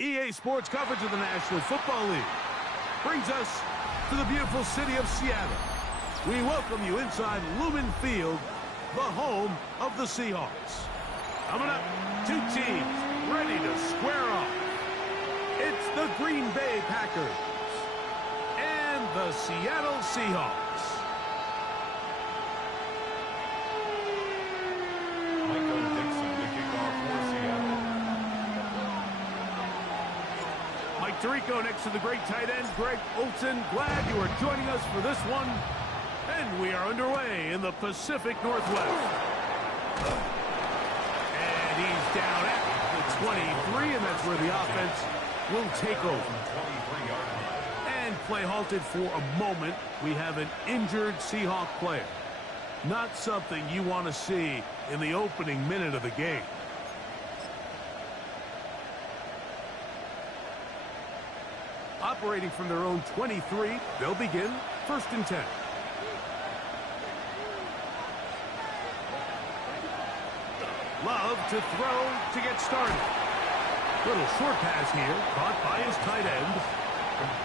EA Sports coverage of the National Football League brings us to the beautiful city of Seattle. We welcome you inside Lumen Field, the home of the Seahawks. Coming up, two teams ready to square off. It's the Green Bay Packers and the Seattle Seahawks. Mike Tirico next to the great tight end, Greg Olsen. Glad you are joining us for this one. And we are underway in the Pacific Northwest. And he's down at the 23, and that's where the offense will take over. And play halted for a moment. We have an injured Seahawk player. Not something you want to see in the opening minute of the game. Operating from their own 23, they'll begin 1st and 10. Love to throw to get started. Little short pass here, caught by his tight end.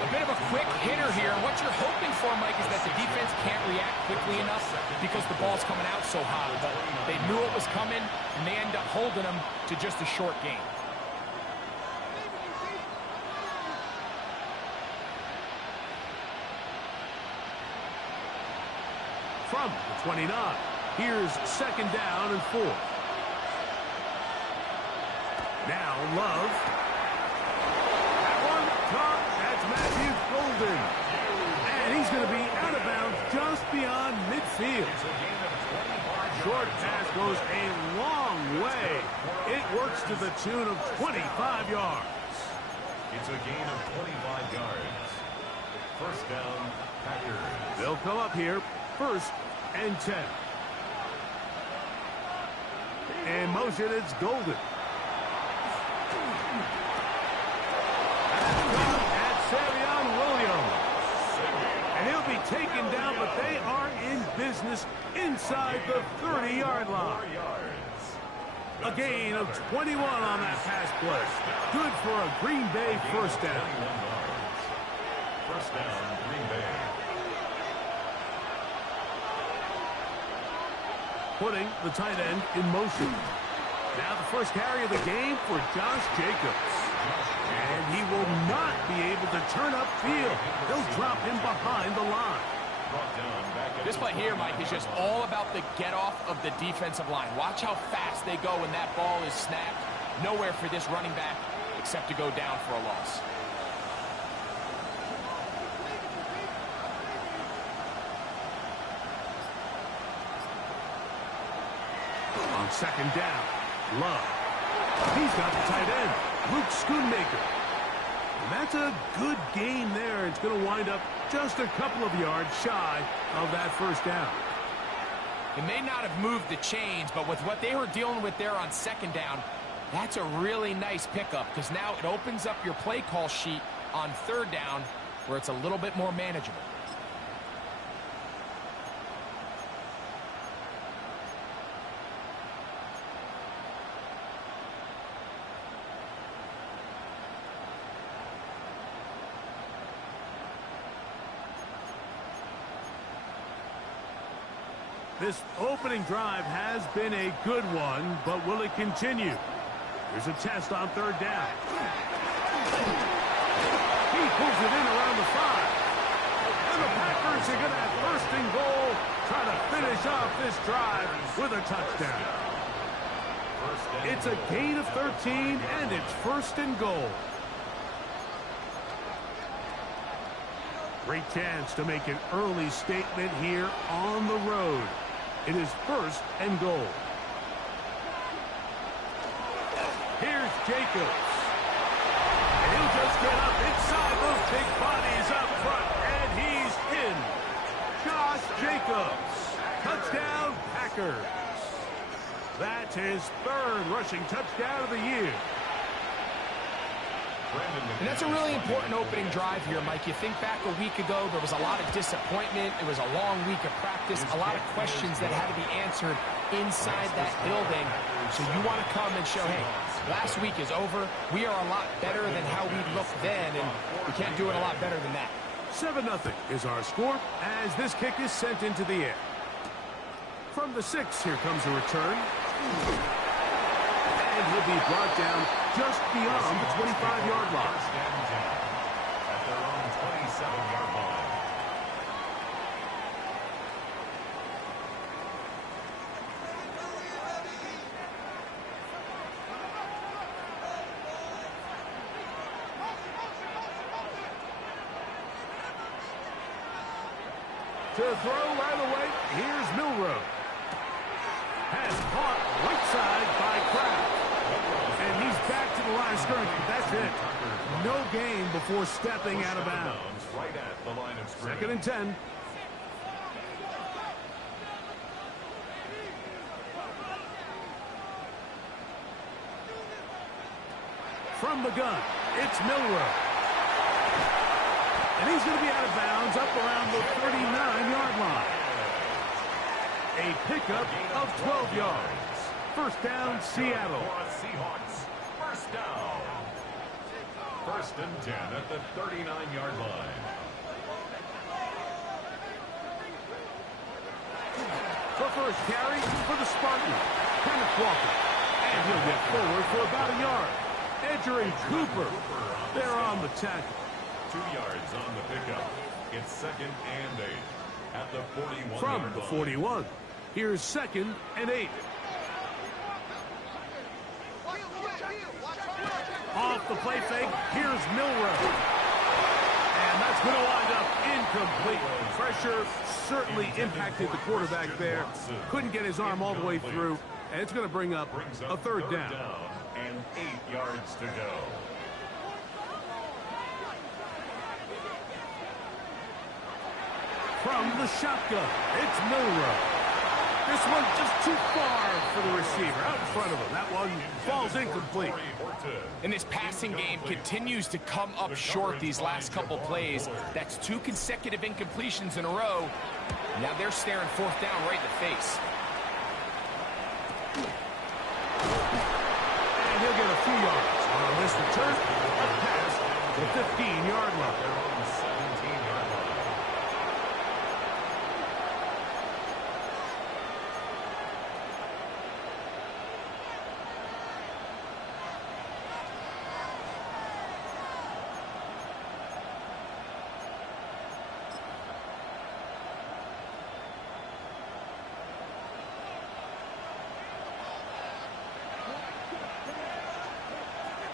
A bit of a quick hitter here. What you're hoping for, Mike, is that the defense can't react quickly enough because the ball's coming out so hot. But they knew it was coming, and they end up holding them to just a short gain. From the 29, here's 2nd down and 4. Now Love. That one caught. That's Matthew Golden. And he's going to be out of bounds just beyond midfield. Short pass goes a long way. It works to the tune of 25 yards. It's a gain of 25 yards. 1st down, Packers. They'll come up here, 1st and 10. In motion, it's Golden. And he'll be taken down, but they are in business inside the 30-yard line. A gain of 21 on that pass play. Good for a Green Bay 1st down. 1st down, Green Bay. Putting the tight end in motion. Now the first carry of the game for Josh Jacobs. And he will not be able to turn upfield. They'll drop him behind the line. This play here, Mike, is just all about the get-off of the defensive line. Watch how fast they go when that ball is snapped. Nowhere for this running back except to go down for a loss. On 2nd down, Love. He's got the tight end, Luke Schoonmaker. And that's a good gain there. It's going to wind up just a couple of yards shy of that 1st down. It may not have moved the chains, but with what they were dealing with there on 2nd down, that's a really nice pickup because now it opens up your play call sheet on 3rd down where it's a little bit more manageable. This opening drive has been a good one, but will it continue? Here's a test on 3rd down. He pulls it in around the 5. And the Packers are going to have 1st and goal, try to finish off this drive with a touchdown. It's a gain of 13, and it's 1st and goal. Great chance to make an early statement here on the road. It is 1st and goal. Here's Jacobs. And he'll just get up inside those big bodies up front, and he's in. Josh Jacobs. Touchdown, Packers. That's his 3rd rushing touchdown of the year. And that's a really important opening drive here, Mike. You think back a week ago, there was a lot of disappointment. It was a long week of practice, a lot of questions that had to be answered inside that building. So you want to come and show, hey, Last week is over. We are a lot better than how we looked then, and we can't do it a lot better than that. 7-0 is our score as this kick is sent into the air. From the 6, here comes a return. And he'll be brought down just beyond the 25-yard line. At their own 27-yard line. To throw right away, here's Milroe. Has caught right side by Kraft. And he's back to the line of scrimmage. That's it. No gain before stepping out of bounds. Right at the line of scrimmage. 2nd and 10. From the gun, it's Milroe. And he's going to be out of bounds up around the 39-yard line. A pickup of 12 yards. First down, Seattle. Seahawks. First down. 1st and 10 at the 39-yard line. The first carry for the Spartans. Kenneth Walker. And he'll get forward for about a yard. Edger and Cooper. They're on the tackle. 2 yards on the pickup. It's 2nd and 8 at the 41-yard From line. the 41. Here's 2nd and 8. Off the play fake, here's Milroe. And that's going to wind up incomplete. Pressure certainly impacted the quarterback there. Couldn't get his arm all the way through. And it's going to bring up a third down. And 8 yards to go. From the shotgun, it's Milroe. This one just too far for the receiver. Out in front of him. That one falls incomplete. And this passing game continues to come up short these last couple plays. That's 2 consecutive incompletions in a row. Now they're staring 4th down right in the face. And he'll get a few yards on this return. A pass to the 15-yard line.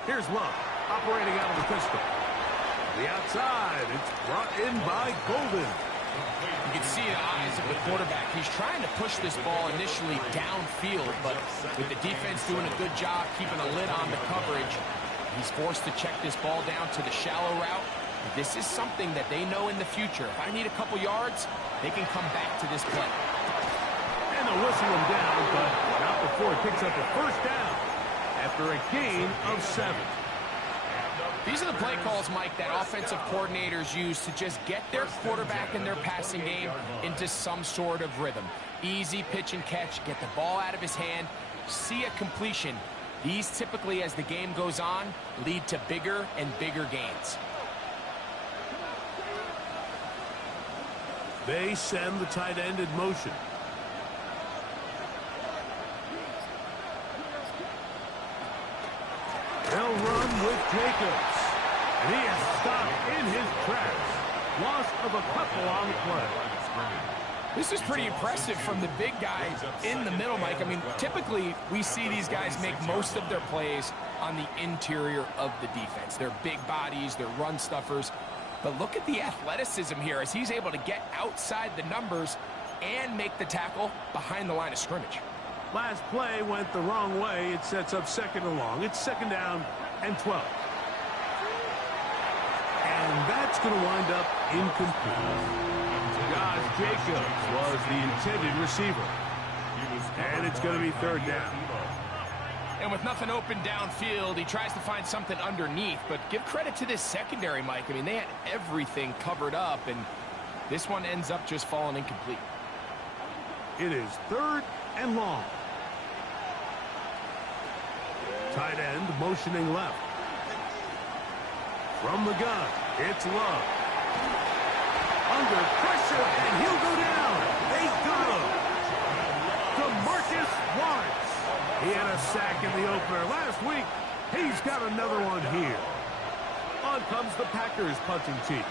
Here's Love, operating out of the pistol. The outside, it's brought in by Golden. You can see the eyes of the quarterback. He's trying to push this ball initially downfield, but with the defense doing a good job keeping a lid on the coverage, he's forced to check this ball down to the shallow route. This is something that they know in the future. If I need a couple yards, they can come back to this play. And they'll whistle him down, but not before he picks up a first down after a gain of 7. These are the play calls, Mike, that offensive coordinators use to just get their quarterback and their passing game into some sort of rhythm. Easy pitch and catch, get the ball out of his hand, see a completion. These typically, as the game goes on, lead to bigger and bigger gains. They send the tight end in motion. They'll run with Jacobs. And he is stopped in his tracks. Loss of a couple on the play. This is pretty impressive from the big guy in the middle, Mike. I mean, typically we see these guys make most of their plays on the interior of the defense. They're big bodies, they're run stuffers. But look at the athleticism here as he's able to get outside the numbers and make the tackle behind the line of scrimmage. Last play went the wrong way. It sets up 2nd and long. It's 2nd down and 12. And that's going to wind up incomplete. Josh Jacobs was the intended receiver. And it's going to be 3rd down. And with nothing open downfield, he tries to find something underneath. But give credit to this secondary, Mike. I mean, they had everything covered up, and this one ends up just falling incomplete. It is 3rd and long. Tight end motioning left. From the gun, it's Love. Under pressure, and he'll go down. They got him. DeMarcus Lawrence. He had a sack in the opener last week. He's got another one here. On comes the Packers punting team.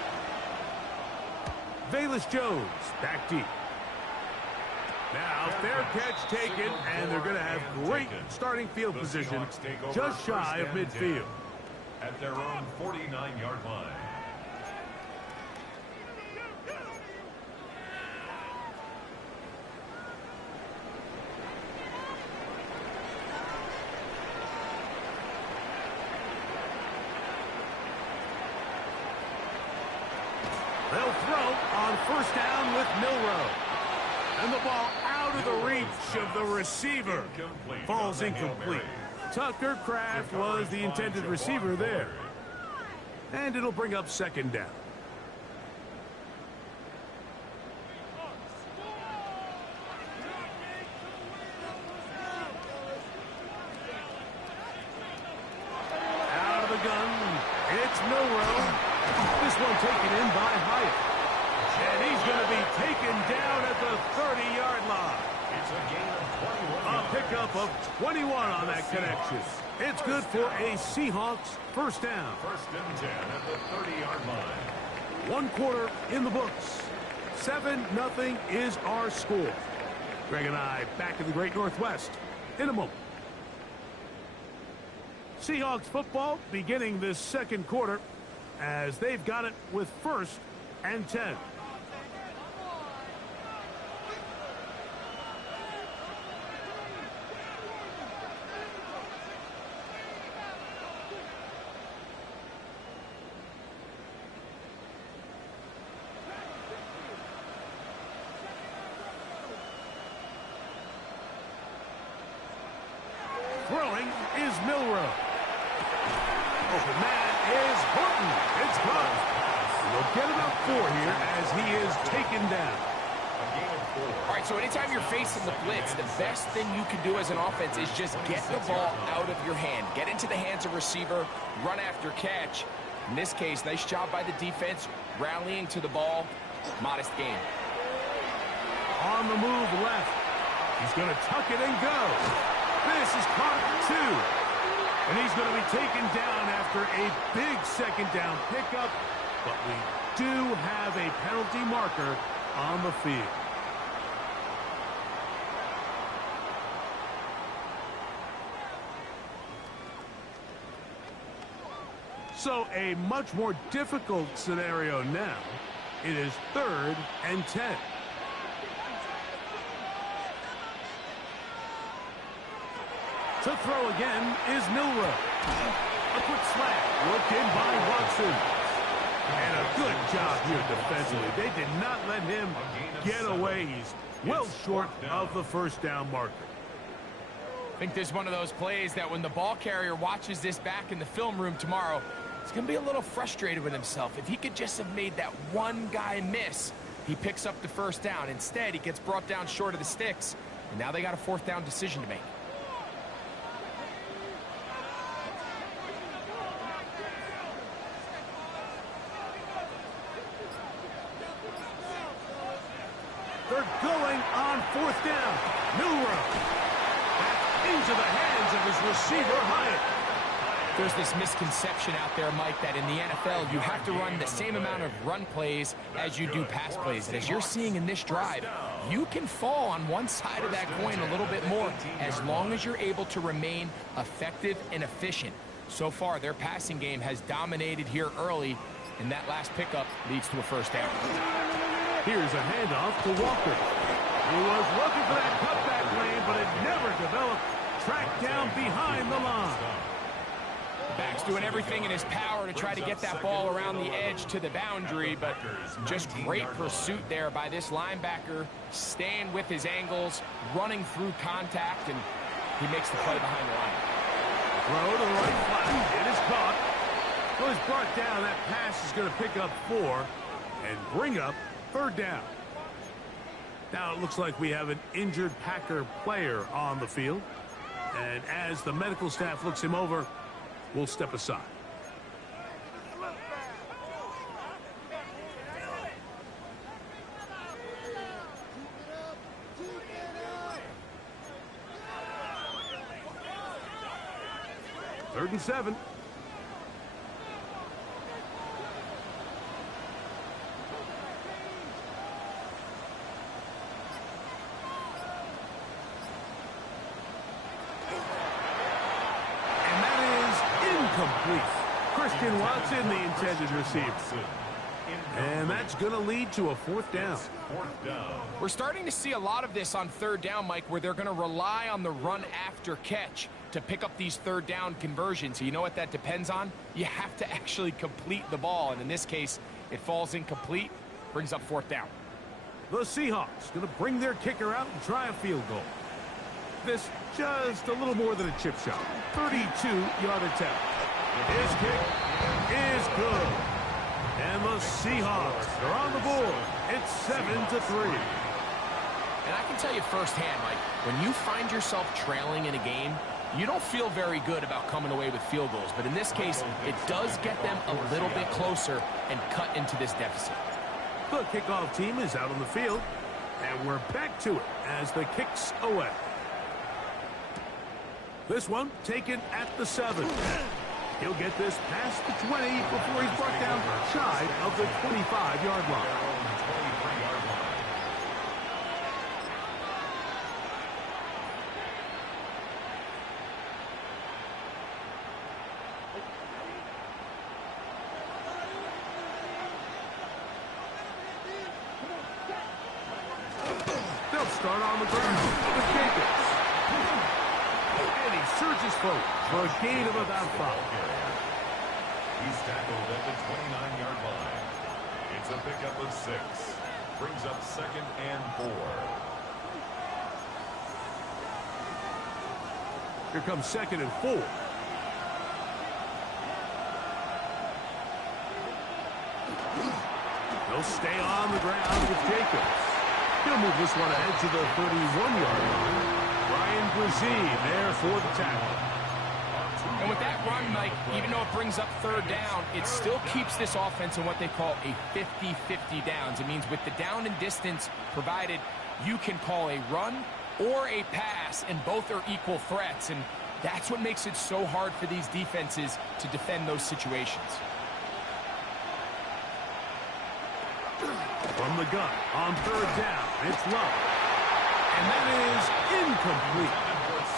Velus Jones back deep. Now, fair catch taken, and they're going to have great starting field position just shy of midfield. At their own 49-yard line. They'll throw on first down with Milroe. And the ball out of the reach of the receiver. Falls incomplete. Tucker Kraft was the intended receiver there. And it'll bring up second down. Out of the gun, it's Milroe. This one taken in by Hyatt. And he's going to be taken down at the 30-yard line. It's a gain of 21. A pickup of 21 on that connection. It's good for a Seahawks first down. First and 10 at the 30-yard line. One quarter in the books. 7-0 is our score. Greg and I back in the Great Northwest in a moment. Seahawks football beginning this second quarter as they've got it with first and 10. Throwing is Milroe. Open man is Horton. It's caught. They'll get about 4 here as he is taken down. All right, so anytime you're facing the blitz, the best thing you can do as an offense is just get the ball out of your hand. Get into the hands of receiver, run after catch. In this case, nice job by the defense, rallying to the ball. Modest gain. On the move left. He's going to tuck it and go. This is caught at 2. And he's going to be taken down after a big second down pickup. But we do have a penalty marker on the field. So a much more difficult scenario now. It is 3rd and 10. To throw again is Milroe. A quick slant worked in by Watson. And a good job here defensively. They did not let him get away. He's well short of the first down marker. I think this is one of those plays that when the ball carrier watches this back in the film room tomorrow, he's going to be a little frustrated with himself. If he could just have made that one guy miss, he picks up the first down. Instead, he gets brought down short of the sticks, and now they got a 4th down decision to make. They're going on 4th down. Milroe. Back into the hands of his receiver, Hyatt. There's this misconception out there, Mike, that in the NFL you have to run the same amount of run plays as you do pass plays. And as you're seeing in this drive, you can fall on one side of that coin a little bit more as long as you're able to remain effective and efficient. So far, their passing game has dominated here early, and that last pickup leads to a first down. Here's a handoff to Walker. He was looking for that cutback lane, but it never developed. Tracked down behind the line. Back's doing everything in his power to try to get that ball around the edge to the boundary, but just great pursuit there by this linebacker, staying with his angles, running through contact, and he makes the play behind the line. Throw to the right flat. It is caught. Well, he's brought down. That pass is going to pick up 4 and bring up 3rd down. Now it looks like we have an injured Packer player on the field. And as the medical staff looks him over, we'll step aside. Third and 7. Incomplete. Christian Watson, the intended receiver. And that's going to lead to a fourth down. We're starting to see a lot of this on third down, Mike, where they're going to rely on the run after catch to pick up these third down conversions. So you know what that depends on? You have to actually complete the ball. And in this case, it falls incomplete, brings up fourth down. The Seahawks going to bring their kicker out and try a field goal. This just a little more than a chip shot. 32-yard attempt. His kick is good. And the Seahawks are on the board. It's 7-3. And I can tell you firsthand, Mike, when you find yourself trailing in a game, you don't feel very good about coming away with field goals. But in this case, it does get them a little bit closer and cut into this deficit. The kickoff team is out on the field. And we're back to it as the kick's away. This one taken at the 7. He'll get this past the 20 before he's brought down shy of the 25-yard line. They'll start on the ground with Jacobs. And he surges forward for a gain of about 5. He's tackled at the 29-yard line. It's a pickup of 6. Brings up 2nd and 4. Here comes 2nd and 4. They'll stay on the ground with Jacobs. He'll move this one ahead to the 31-yard line. Brian Brzee there for the tackle. And with that run, Mike, even though it brings up third down, it still keeps this offense in what they call a 50-50 downs. It means with the down and distance provided, you can call a run or a pass, and both are equal threats. And that's what makes it so hard for these defenses to defend those situations. From the gun on third down, it's low. And that is incomplete.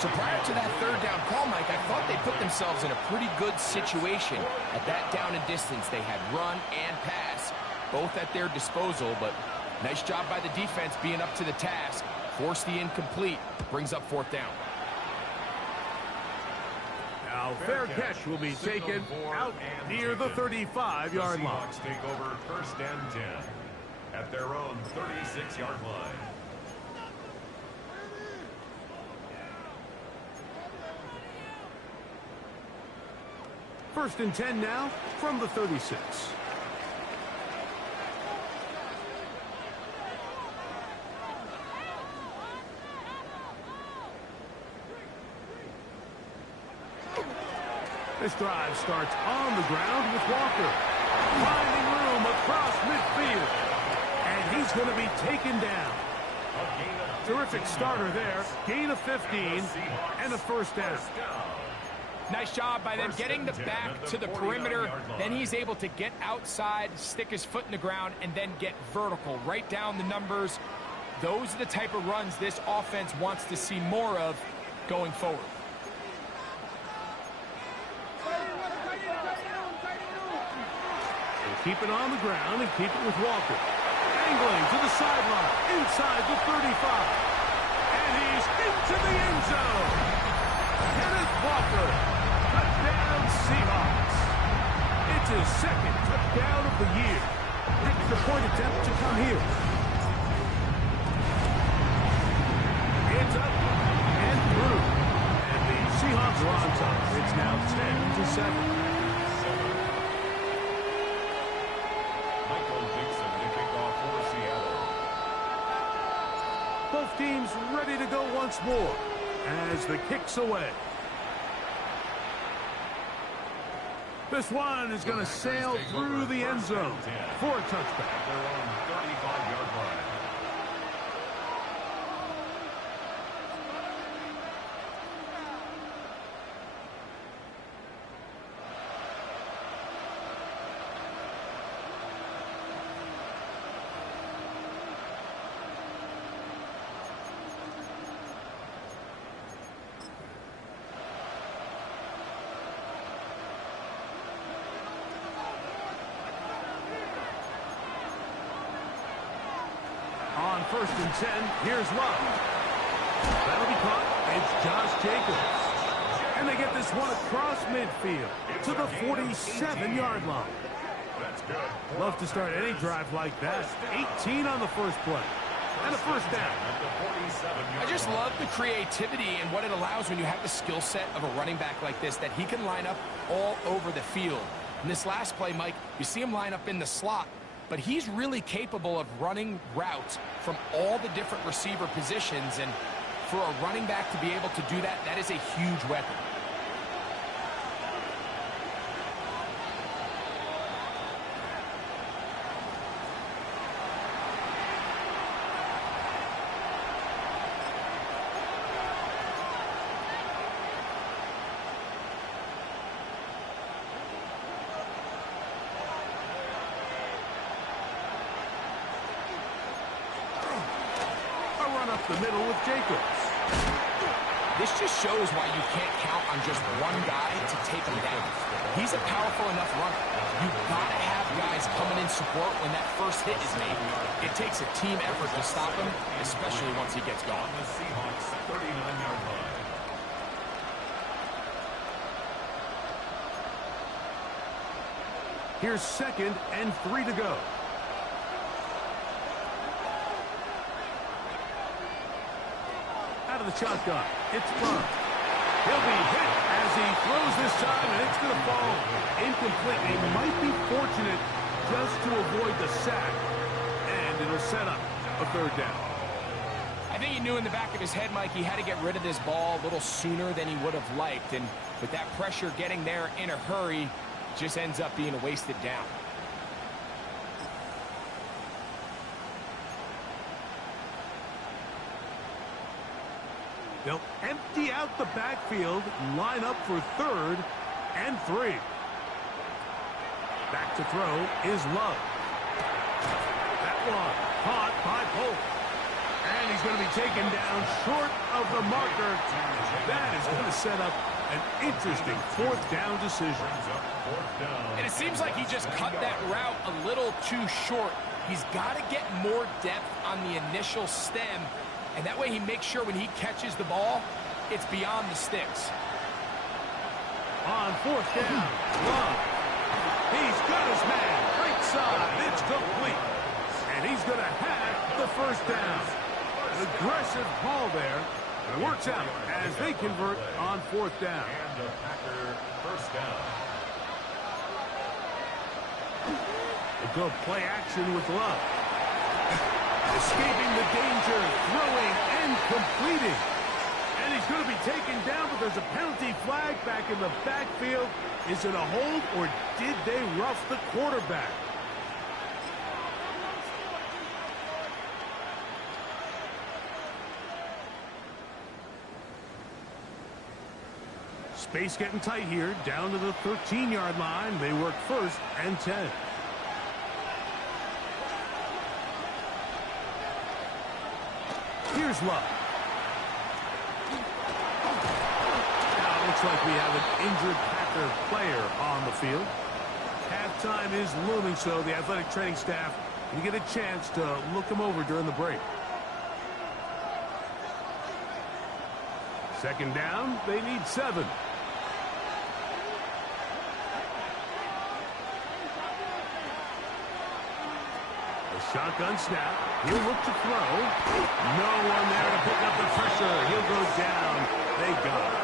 So prior to that third down call, Mike, I thought they put themselves in a pretty good situation at that down and distance. They had run and pass, both at their disposal, but nice job by the defense being up to the task. Force the incomplete, brings up fourth down. Now fair catch will be taken out near the 35-yard line. Seahawks take over 1st and 10 at their own 36-yard line. First and 10 now from the 36. This drive starts on the ground with Walker. Finding room across midfield. And he's going to be taken down. Terrific starter there. Gain of 15 and a first down. Nice job by them getting the back to the perimeter. Then he's able to get outside, stick his foot in the ground, and then get vertical. Right down the numbers. Those are the type of runs this offense wants to see more of going forward. They'll keep it on the ground and keep it with Walker. Angling to the sideline, inside the 35. And he's into the end zone. Kenneth Walker. Touchdown, Seahawks. It's his 2nd touchdown of the year. Extra point attempt to come here. It's up and through. And the Seahawks are on top. It's now 10-7. Michael Dixon to kick off for Seattle. Both teams ready to go once more. as the kick's away. This one is going to sail through the end zone for a touchback. They're on 35-yard line. On 1st and 10, here's Love. That'll be caught. It's Josh Jacobs. And they get this one across midfield to the 47-yard line. That's good. Love to start any drive like that. 18 on the first play. And a first down. At the 47-yard I just love the creativity and what it allows when you have the skill set of a running back like this, that he can line up all over the field. In this last play, Mike, you see him line up in the slot, but he's really capable of running routes from all the different receiver positions, and for a running back to be able to do that, that is a huge weapon. Up the middle with Jacobs. This just shows why you can't count on just one guy to take him down. He's a powerful enough runner. You've got to have guys coming in support when that first hit is made. It takes a team effort to stop him, especially once he gets going. The Seahawks 39-yard line. Here's 2nd and 3 to go. Out of the shotgun. It's Love. He'll be hit as he throws this time, and it's going to fall incomplete. He might be fortunate just to avoid the sack, and it'll set up a 3rd down. I think he knew in the back of his head, Mike, he had to get rid of this ball a little sooner than he would have liked, and with that pressure getting there in a hurry, just ends up being a wasted down. They'll empty out the backfield, line up for 3rd and 3. Back to throw is Love. That one caught by Polk. And he's going to be taken down short of the marker. That is going to set up an interesting 4th down decision. And it seems like he just cut that route a little too short. He's got to get more depth on the initial stem, and that way he makes sure when he catches the ball, it's beyond the sticks. On 4th down, Love. He's got his man. Right side. It's complete. And he's going to have the first down. An aggressive haul there. It works out as they convert on 4th down. And a Packer first down. We'll go play action with Love. Escaping the danger, throwing and completing. And he's going to be taken down, but there's a penalty flag back in the backfield. Is it a hold, or did they rough the quarterback? Space getting tight here, down to the 13-yard line. They work 1st and 10. Here's Love. Now it looks like we have an injured Packer player on the field. Halftime is looming, so the athletic training staff can get a chance to look him over during the break. 2nd down, they need 7. Shotgun snap. He'll look to throw. No one there to pick up the pressure. He'll go down. They got it.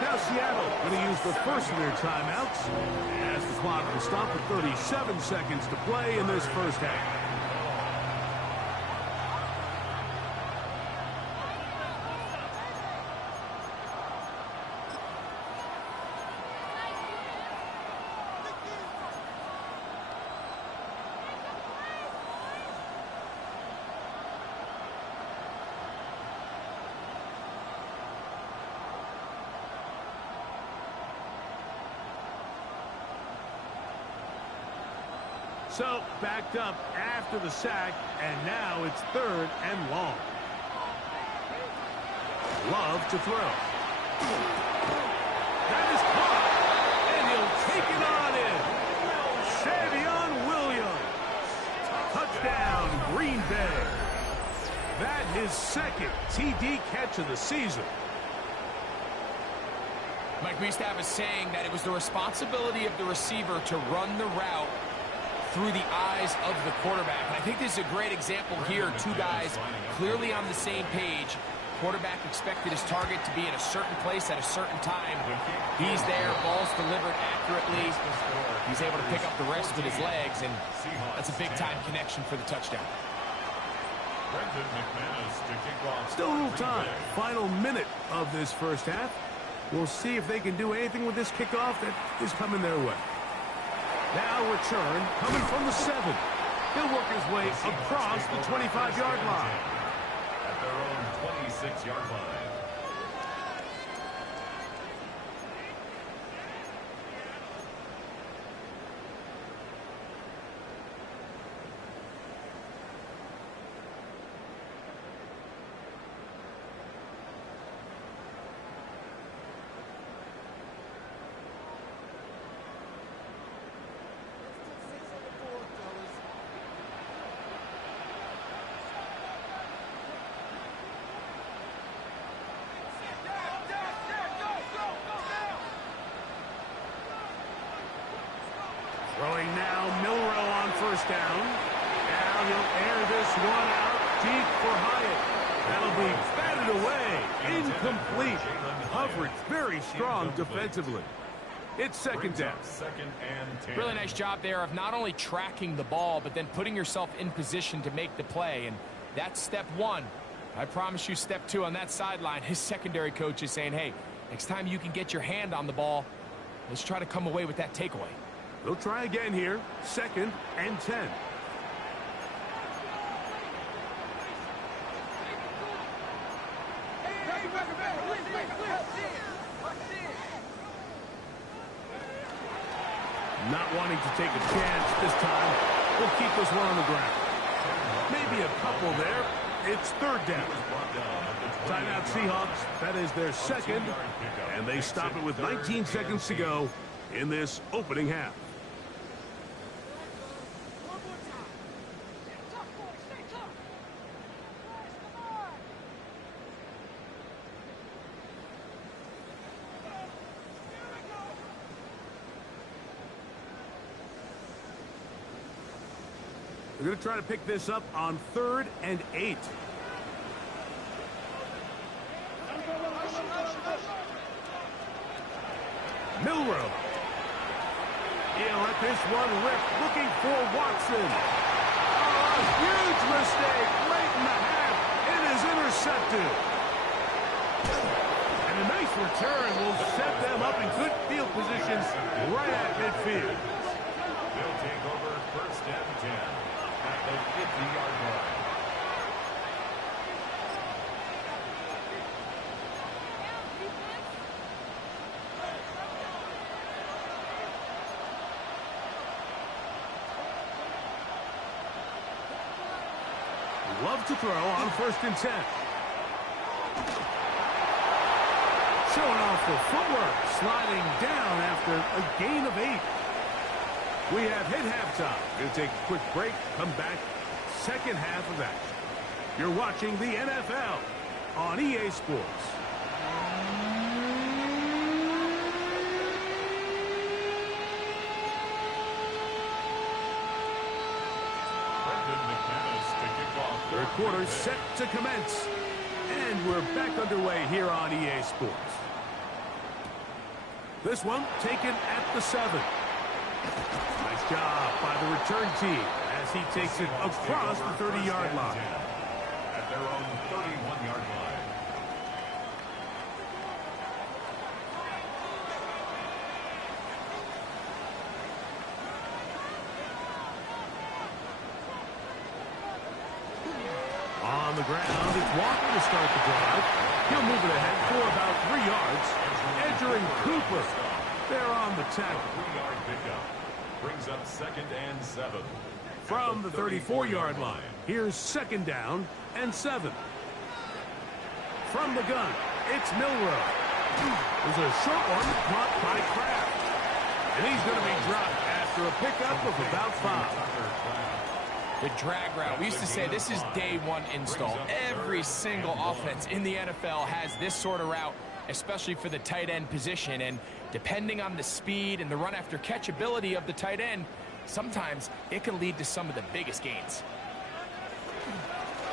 Now Seattle going to use the first of their timeouts as the clock will stop with 37 seconds to play in this first half. So, backed up after the sack, and now it's 3rd and long. Love to throw. That is caught, and he'll take it on in. Shavion Williams. Touchdown, Green Bay. That his 2nd TD catch of the season. Mike, we used to have a saying that it was the responsibility of the receiver to run the route through the eyes of the quarterback. And I think this is a great example here. Two guys clearly on the same page. Quarterback expected his target to be in a certain place at a certain time. He's there, ball's delivered accurately. He's able to pick up the rest with his legs, and that's a big-time connection for the touchdown. Still a little time. Final minute of this first half. We'll see if they can do anything with this kickoff that is coming their way. Now return coming from the 7. He'll work his way across the 25-yard line. At their own 26-yard line. Throwing now, Milrow on 1st down. Now he'll air this one out deep for Hyatt. That'll be batted away. Incomplete. Coverage very strong defensively. It's 2nd down. 2nd and 10. Really nice job there of not only tracking the ball, but then putting yourself in position to make the play. And that's step 1. I promise you step 2 on that sideline. His secondary coach is saying, hey, next time you can get your hand on the ball, let's try to come away with that takeaway. They'll try again here. 2nd and 10. Not wanting to take a chance this time. We'll keep this one on the ground. Maybe a couple there. It's 3rd down. Timeout Seahawks. That is their 2nd. And they stop it with 19 seconds to go in this opening half. They're going to try to pick this up on 3rd and 8. Milrow. He'll let this one rip, looking for Watson. Oh, a huge mistake late in the half. It is intercepted. And a nice return will set them up in good field position right at midfield. They'll take over 1st and 10 at the 50-yard line. Love to throw on 1st and 10. Showing off the footwork, sliding down after a gain of 8. We have hit halftime. Going to take a quick break, come back, 2nd half of action. You're watching the NFL on EA Sports. Third quarter set to commence. And we're back underway here on EA Sports. This one taken at the 7. Nice job by the return team as he takes it across the 30-yard line. At their own 31-yard line. On the ground, it's Walker to start the drive. He'll move it ahead for about 3 yards. Edgerrin Cooper there on the tackle. 3-yard pickup. Brings up 2nd and 7. From the 34-yard line, here's 2nd down and 7. From the gun, it's Milrow. There's a short one caught by Kraft. And he's going to be dropped after a pickup of about 5. The drag route. We used to say this is day one install. Every single offense in the NFL has this sort of route, especially for the tight end position. And depending on the speed and the run after catch ability of the tight end, sometimes it can lead to some of the biggest gains.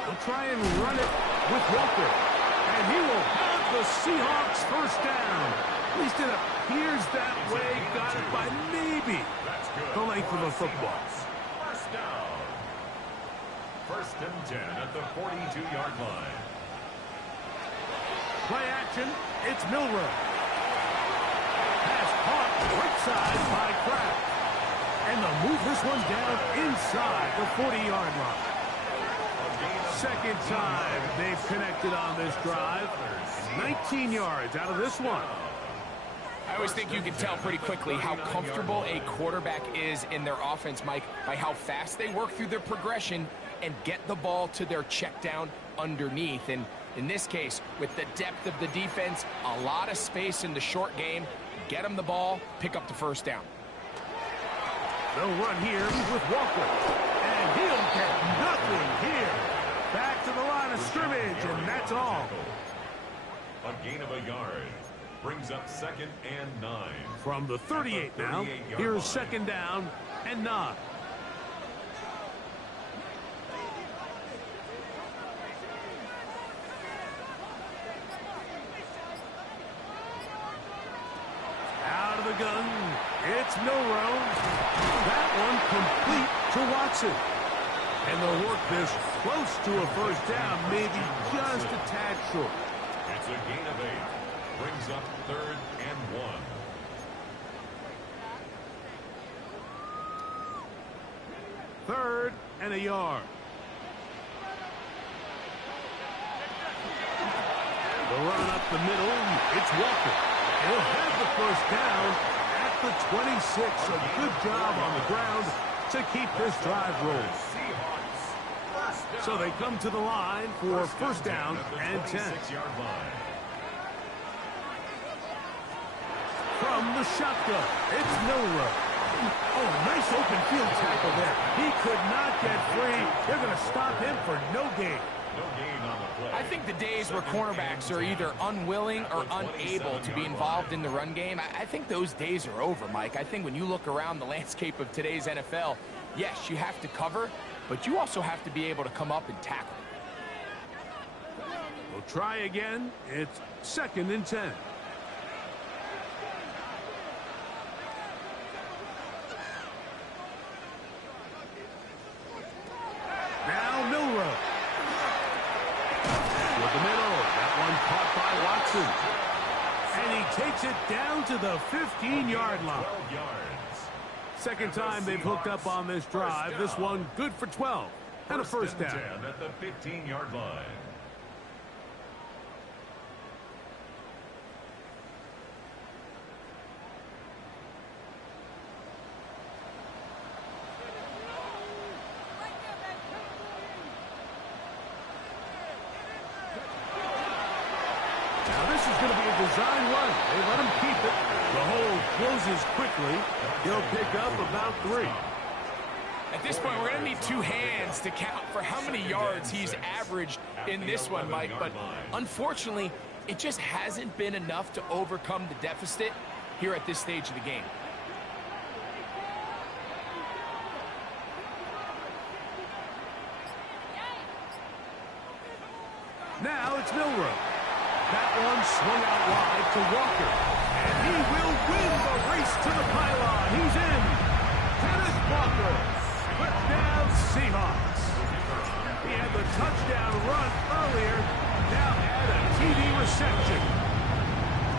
They'll try and run it with Walker. And he will have the Seahawks first down. At least it appears that way. Got it by maybe the length of a football. First down. 1st and 10 at the 42-yard line. Play action. It's Milrow. Pass caught right side by Kraft. And they'll move this one down inside the 40-yard line. 2nd time they've connected on this drive. 19 yards out of this one. I always think you can tell pretty quickly how comfortable a quarterback is in their offense, Mike, by how fast they work through their progression and get the ball to their check down underneath. And in this case, with the depth of the defense, a lot of space in the short game, get them the ball, pick up the first down. They'll run here with Walker. And he'll get nothing here. Back to the line of scrimmage, and that's all. A gain of a yard. Brings up 2nd and 9. From the 38 now, here's 2nd down and 9. Out of the gun, it's Milrow. That one complete to Watson. And they'll work this close to a first down, maybe just a tad short. It's a gain of 8. Brings up 3rd and 1. Third and a yard. The run up the middle, it's Walker. He'll have the first down at the 26. A good job on the ground to keep this drive rolling. So they come to the line for first down and 10. From the shotgun, it's Milrow. Oh, nice open field tackle there. He could not get free. They're going to stop him for no gain. I think the days where cornerbacks are either unwilling or unable to be involved in the run game, I think those days are over, Mike. I think when you look around the landscape of today's NFL, yes, you have to cover, but you also have to be able to come up and tackle. We'll try again. It's 2nd and 10. Now Milrow. With the middle. That one caught by Watson. And he takes it down to the 15-yard line. 12 yards. Second time they've hooked up on this drive. This one good for 12. And a first down. 10 at the 15-yard line. Now this is going to be a design run. They let him keep it. The hole closes quickly. He'll pick up about 3. At this point, we're going to need 2 hands to count for how many yards he's averaged in this one, Mike. But unfortunately, it just hasn't been enough to overcome the deficit here at this stage of the game. Now it's Milrow. That one swung out wide to Walker. And he will win the race to the pylon. He's in. Kenneth Walker. Touchdown Seahawks. He had the touchdown run earlier. Now had a TD reception.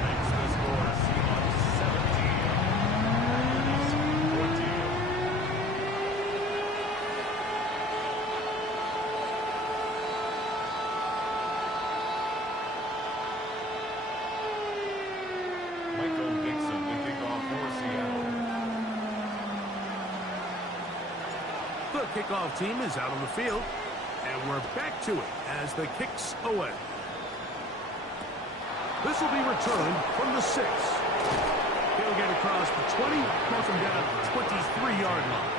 Makes the score Seahawks 17. 14. Michael Dixon to kick off for Seattle. The kickoff team is out on the field, and we're back to it as the kick's away. This will be returned from the 6. He'll get across the 20, mark him down at the 23-yard line.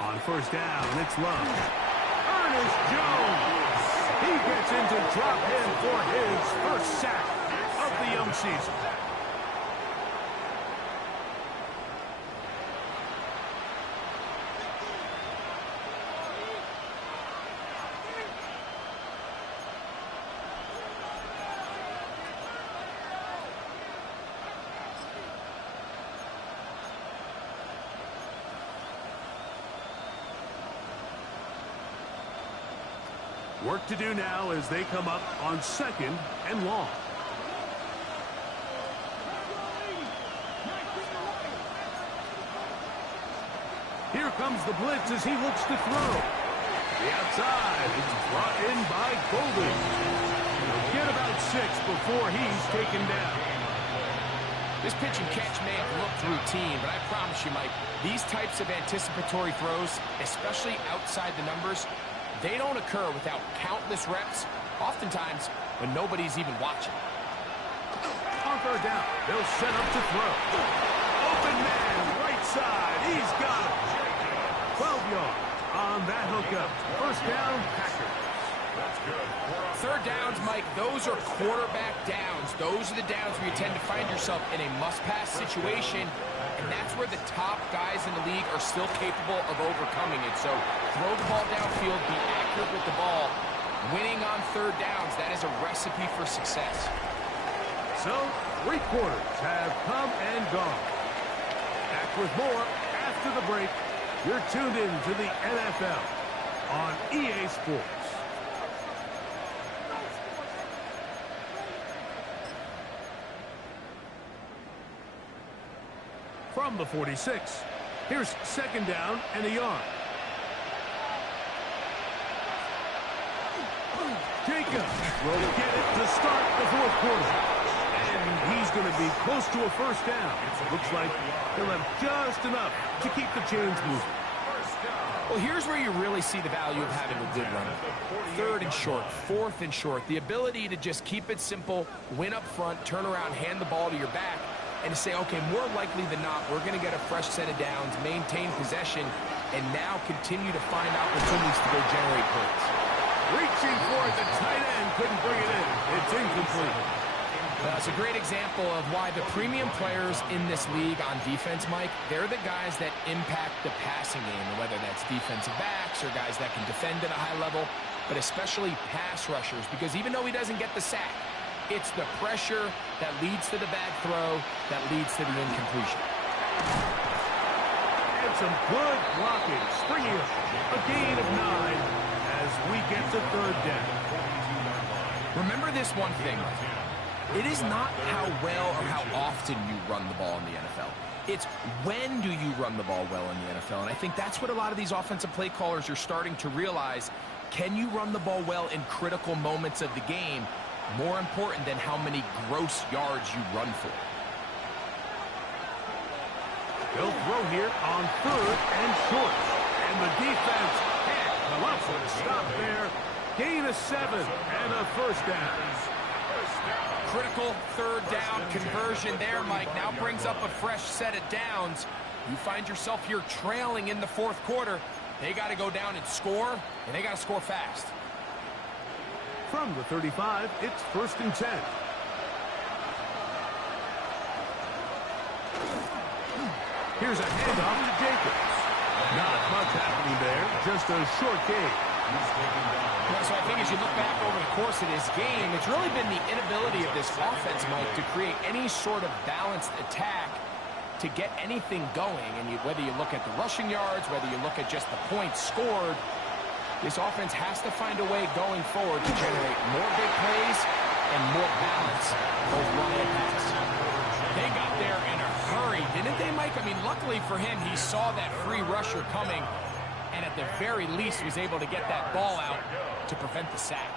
On first down, it's Love. Ernest Jones. He gets into drop in for his first sack of the young season. Work to do now as they come up on 2nd and long. Here comes the blitz as he looks to throw. The outside is brought in by Golden. He'll get about 6 before he's taken down. This pitch and catch may have looked routine, but I promise you, Mike, these types of anticipatory throws, especially outside the numbers, they don't occur without countless reps, oftentimes when nobody's even watching. On third down, they'll set up to throw. Open man, right side, he's got it. 12 yards on that hookup. First down, Packers. That's good. Third downs, Mike, those are quarterback downs. Those are the downs where you tend to find yourself in a must-pass situation, and that's where the top guys in the league are still capable of overcoming it. So throw the ball downfield, be accurate with the ball. Winning on third downs, that is a recipe for success. So, 3 quarters have come and gone. Back with more after the break. You're tuned in to the NFL on EA Sports. From the 46, here's 2nd down and a yard. Jacobs will get it to start the 4th quarter. And he's going to be close to a first down. Looks like he'll have just enough to keep the chains moving. Well, here's where you really see the value of having a good run. 3rd and short, 4th and short. The ability to just keep it simple, win up front, turn around, hand the ball to your back, and to say, okay, more likely than not, we're going to get a fresh set of downs, maintain possession, and now continue to find opportunities to go generate points. Reaching for it, the tight end couldn't bring it in. It's incomplete. It's a great example of why the premium players in this league on defense, Mike, they're the guys that impact the passing game, whether that's defensive backs or guys that can defend at a high level, but especially pass rushers, because even though he doesn't get the sack, it's the pressure that leads to the bad throw that leads to the incompletion. And some good blocking, springing up a gain of 9 as we get to 3rd down. Remember this one thing, it is not how well or how often you run the ball in the NFL. It's when do you run the ball well in the NFL, and I think that's what a lot of these offensive play callers are starting to realize. Can you run the ball well in critical moments of the game? More important than how many gross yards you run for. They'll throw here on 3rd and short. And the defense can't come up with a stop there. Gain of 7 and a first down. Critical 3rd down conversion there, Mike. Now brings up a fresh set of downs. You find yourself here trailing in the 4th quarter. They got to go down and score, and they got to score fast. From the 35, it's 1st and 10. Here's a handoff to Jacobs. Not much happening there, just a short gain. So I think as you look back over the course of this game, it's really been the inability of this offense, Mike, to create any sort of balanced attack to get anything going. And whether you look at the rushing yards, whether you look at just the points scored, this offense has to find a way going forward to generate more big plays and more balance, both run and pass. They got there Mike, I mean, luckily for him, he saw that free rusher coming, and at the very least was able to get that ball out to prevent the sack.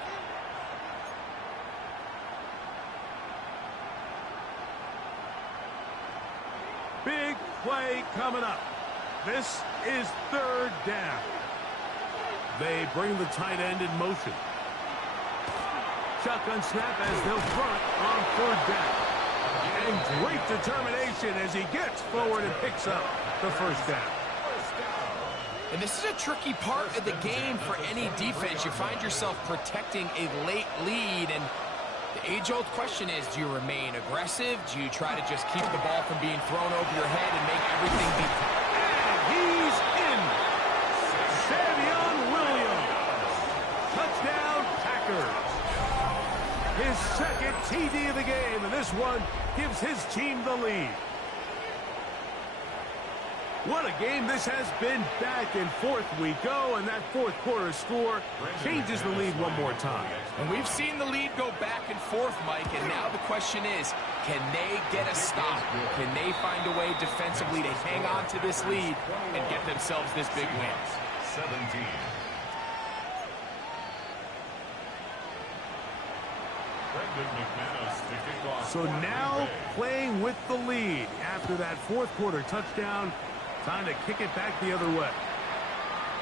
Big play coming up. This is third down. They bring the tight end in motion. Shotgun snap as they'll front on third down. And great determination as he gets forward and picks up the first down. And this is a tricky part of the game for any defense. You find yourself protecting a late lead, and the age-old question is, do you remain aggressive? Do you try to just keep the ball from being thrown over your head and make everything be... And he's in. Savion Williams. Touchdown, Packers. His second TD of the game, and this one gives his team the lead. What a game this has been. Back and forth we go, and that fourth quarter score changes the lead one more time. And we've seen the lead go back and forth, Mike, and now the question is, can they get a stop? Can they find a way defensively to hang on to this lead and get themselves this big win? 17. So now playing with the lead after that fourth quarter touchdown. Time to kick it back the other way.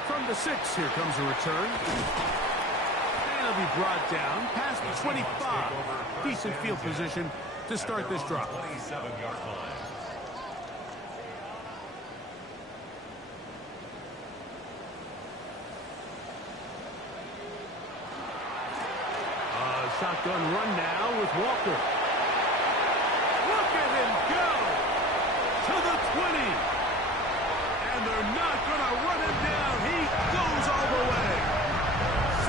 From the 6, here comes a return. And it'll be brought down past the 25. Decent field position to start this drive. 27-yard line. Shotgun run now with Walker. Look at him go to the 20. And they're not going to run him down. He goes all the way.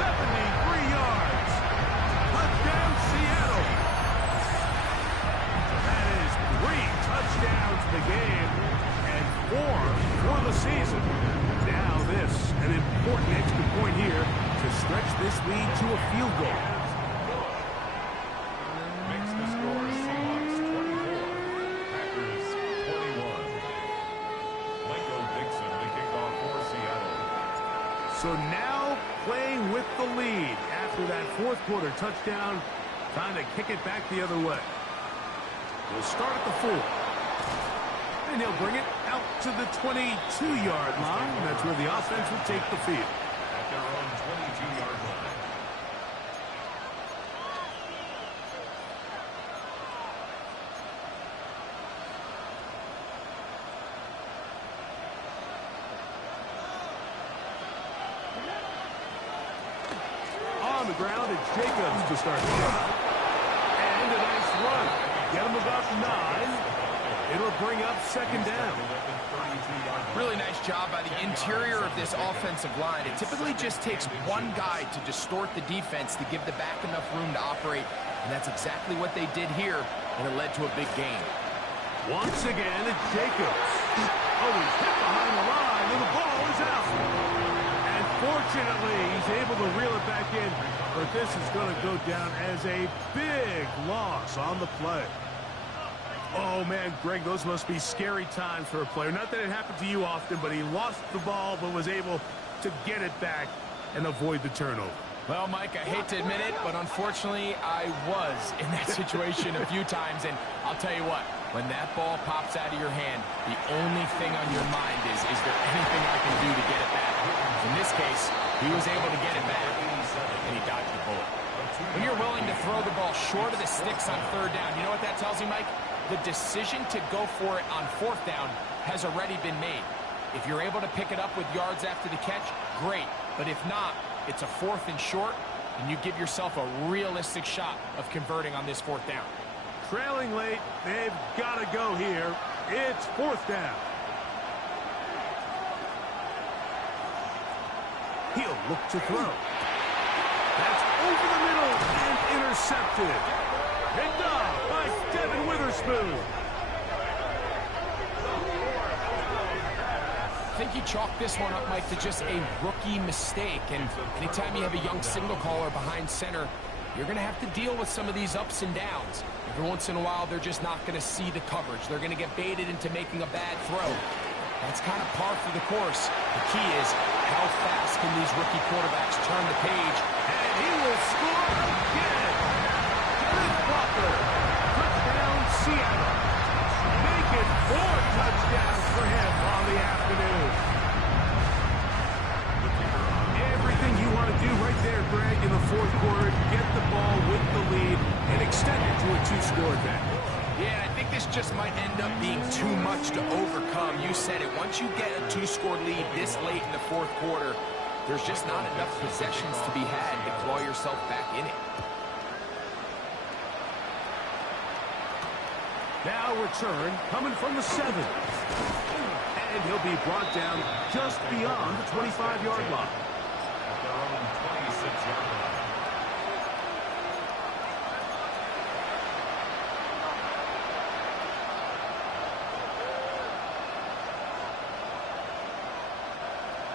73 yards. Touchdown, Seattle. That is 3 touchdowns in the game and 4 for the season. Now this, an important extra point here to stretch this lead to a field goal. So now playing with the lead after that fourth quarter touchdown. Time to kick it back the other way. We'll start at the 4. And he'll bring it out to the 22-yard line. That's where the offense will take the field. At their own 22-yard line. On the ground, it's Jacobs to start the drive. And a nice run. Get him about 9. It'll bring up second down. Really nice job by the interior of this offensive line. It typically just takes one guy to distort the defense to give the back enough room to operate, and that's exactly what they did here, and it led to a big gain. Once again, it's Jacobs. Oh, he's hit behind the line, and the ball is out. And fortunately, he's able to reel it back in, but this is going to go down as a big loss on the play. Oh, man, Greg, those must be scary times for a player. Not that it happened to you often, but he lost the ball but was able to get it back and avoid the turnover. Well, Mike, I hate to admit it, but unfortunately, I was in that situation a few times, and I'll tell you what, when that ball pops out of your hand, the only thing on your mind is there anything I can do to get it back? In this case, he was able to get it back, and he dodged the bullet. When you're willing to throw the ball short of the sticks on third down, you know what that tells you, Mike? The decision to go for it on fourth down has already been made. If you're able to pick it up with yards after the catch, great. But if not, it's a 4th and short, and you give yourself a realistic shot of converting on this fourth down. Trailing late, they've got to go here. It's 4th down. He'll look to throw. That's over the middle and intercepted. Picked off by Devin Witherspoon. I think you chalk this one up, Mike, to just a rookie mistake. And anytime you have a young signal caller behind center, you're going to have to deal with some of these ups and downs. Every once in a while, they're just not going to see the coverage. They're going to get baited into making a bad throw. That's kind of par for the course. The key is, how fast can these rookie quarterbacks turn the page? And he will score again. Kenneth Walker, touchdown Seattle. Make it 4 touchdowns for him on the afternoon. Everything you want to do right there, Greg, in the fourth quarter, get the ball with the lead and extend it to a 2-score advantage. Yeah, I think this just might end up being too much to overcome. You said it. Once you get a 2-score lead this late in the fourth quarter, there's just not enough possessions to be had to claw yourself back in it. Now return coming from the 7. And he'll be brought down just beyond the 25-yard line. At their own 26-yard line.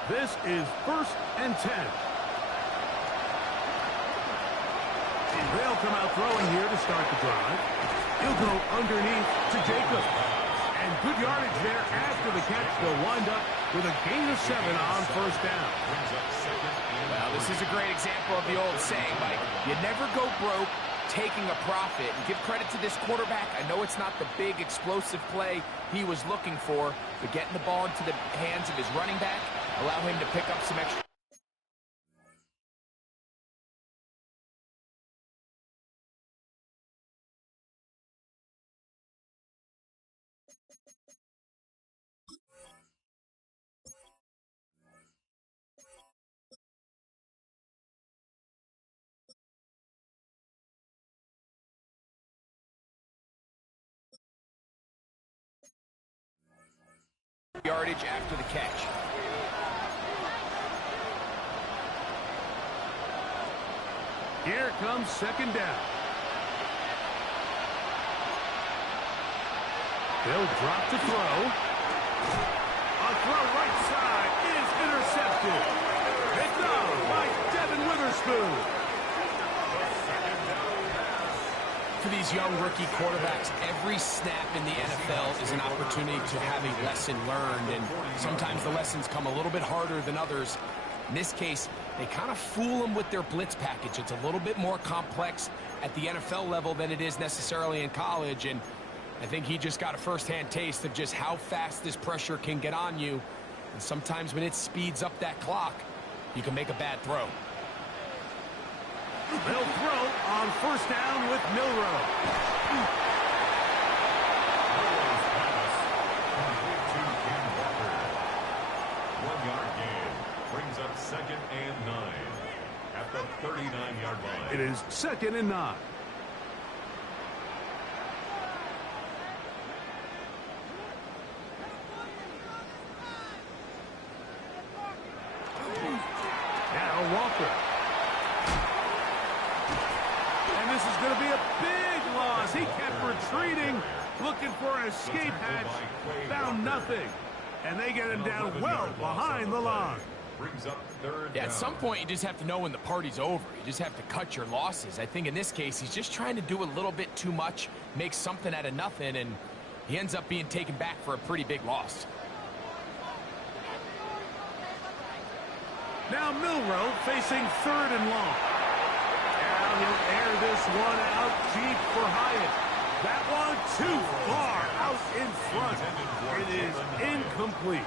This is 1st and 10. They'll come out throwing here to start the drive. He'll go underneath to Jacob. And good yardage there after the catch. They'll wind up with a gain of 7 on 1st down. Well, this is a great example of the old saying, Mike. You never go broke taking a profit. And give credit to this quarterback. I know it's not the big explosive play he was looking for, but getting the ball into the hands of his running back, allow him to pick up some extra. Yardage after the catch. Here comes 2nd down. They'll drop to throw. A throw right side is intercepted. Picked up by Devin Witherspoon. For these young rookie quarterbacks, every snap in the NFL is an opportunity to have a lesson learned, and sometimes the lessons come a little bit harder than others. In this case, they kind of fool them with their blitz package. It's a little bit more complex at the NFL level than it is necessarily in college, and I think he just got a first-hand taste of just how fast this pressure can get on you, and sometimes when it speeds up that clock, you can make a bad throw. They'll throw on 1st down with Milroe. Brings up 2nd and 9 at the 39-yard line. It is 2nd and 9. Now Walker. And this is going to be a big loss. He kept retreating, looking for an escape hatch. Found nothing. And they get him down well behind the line. Brings up 3rd Yeah, down. at some point, you just have to know when the party's over. You just have to cut your losses. I think in this case, he's just trying to do a little bit too much, make something out of nothing, and he ends up being taken back for a pretty big loss. Now Milroe facing 3rd and long. Now he'll air this one out deep for Hyatt. That one too far out in front. It is incomplete.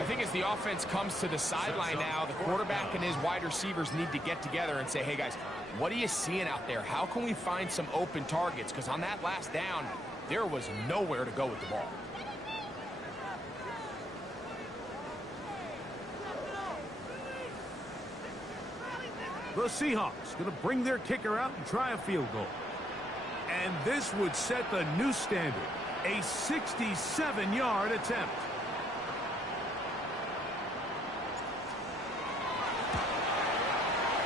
I think as the offense comes to the sideline now, the quarterback and his wide receivers need to get together and say, hey guys, what are you seeing out there? How can we find some open targets? Because on that last down, there was nowhere to go with the ball. The Seahawks going to bring their kicker out and try a field goal. And this would set the new standard, a 67-yard attempt.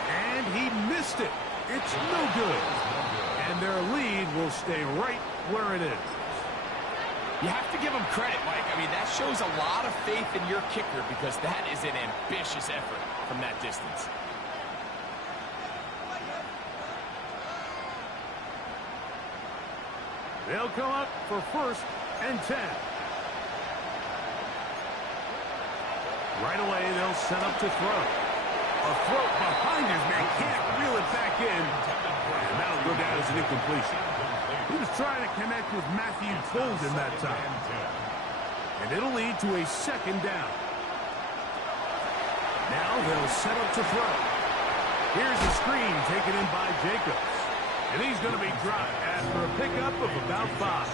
And he missed it. It's no good. And their lead will stay right where it is. You have to give them credit, Mike. I mean, that shows a lot of faith in your kicker because that is an ambitious effort from that distance. They'll come up for 1st and 10. Right away, they'll set up to throw. A throw behind his man, can't reel it back in. And that'll go down as an incompletion. He was trying to connect with Matthew Bolden that time. And it'll lead to a 2nd down. Now they'll set up to throw. Here's a screen taken in by Jacobs. And he's going to be dropped after a pickup of about 5.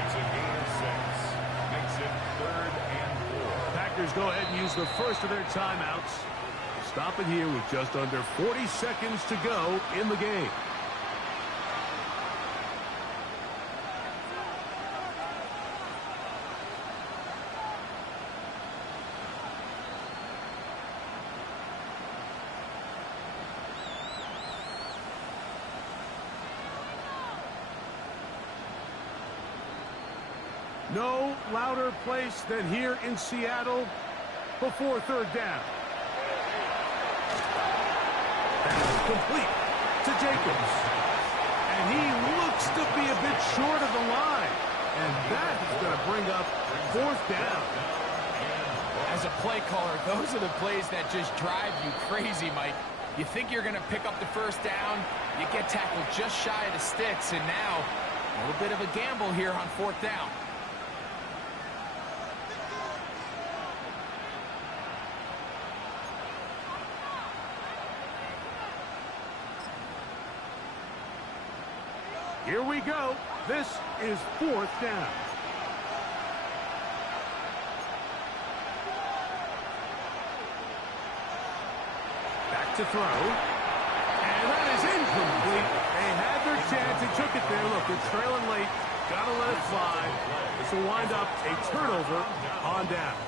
It's a gain of 6. Makes it 3rd and 4. Packers go ahead and use the first of their timeouts. Stop it here with just under 40 seconds to go in the game. No louder place than here in Seattle before 3rd down. That's complete to Jacobs. And he looks to be a bit short of the line. And that is going to bring up 4th down. As a play caller, those are the plays that just drive you crazy, Mike. You think you're going to pick up the 1st down, you get tackled just shy of the sticks, and now a little bit of a gamble here on 4th down. Here we go. This is 4th down. Back to throw. And that is incomplete. They had their chance. They took it there. Look, it's trailing late. Got to let it fly. This will wind up a turnover on downs.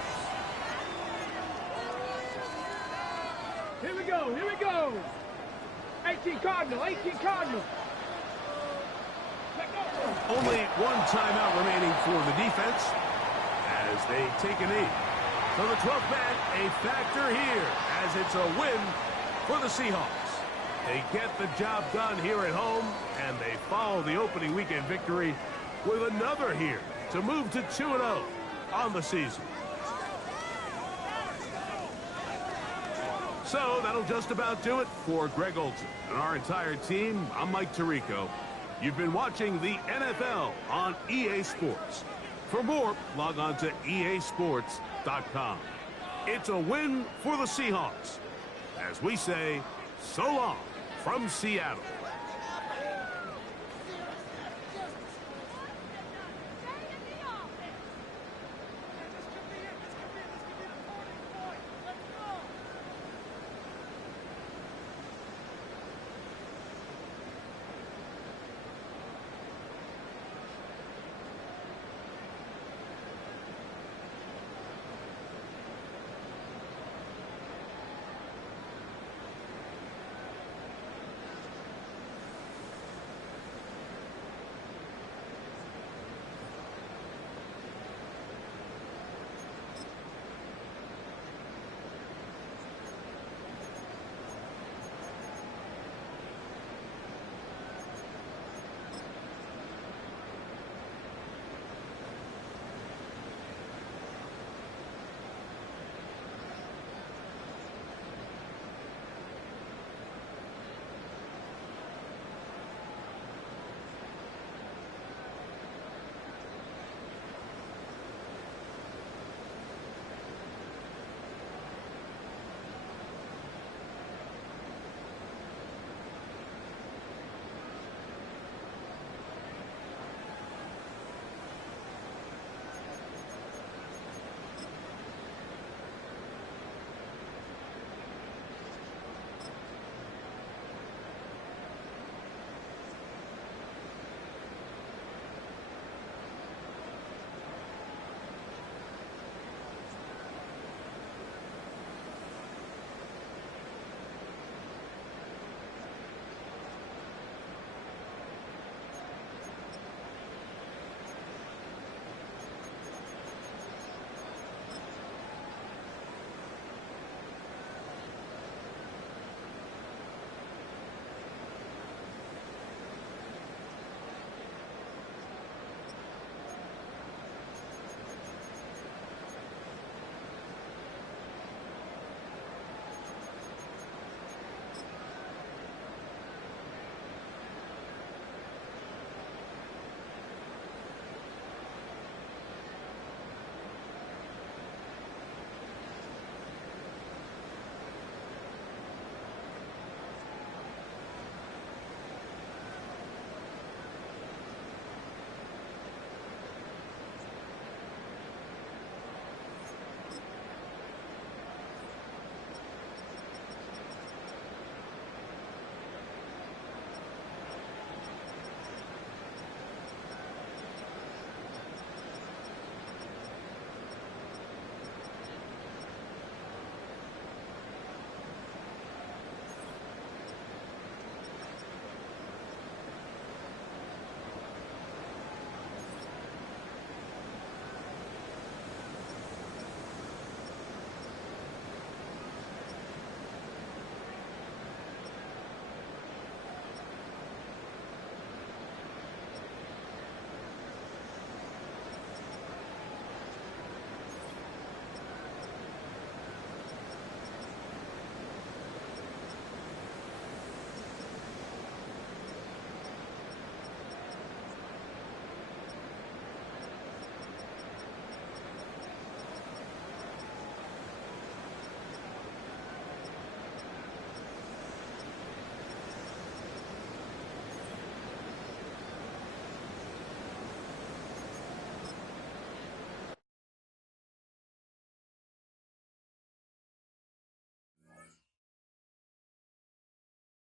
Here we go. Here we go. 18 Cardinal. 18 Cardinal. Only one timeout remaining for the defense as they take a knee. So the 12th man, a factor here as it's a win for the Seahawks. They get the job done here at home, and they follow the opening weekend victory with another here to move to 2-0 on the season. So that'll just about do it for Greg Olson and our entire team. I'm Mike Tirico. You've been watching the NFL on EA Sports. For more, log on to easports.com. It's a win for the Seahawks. As we say, so long from Seattle.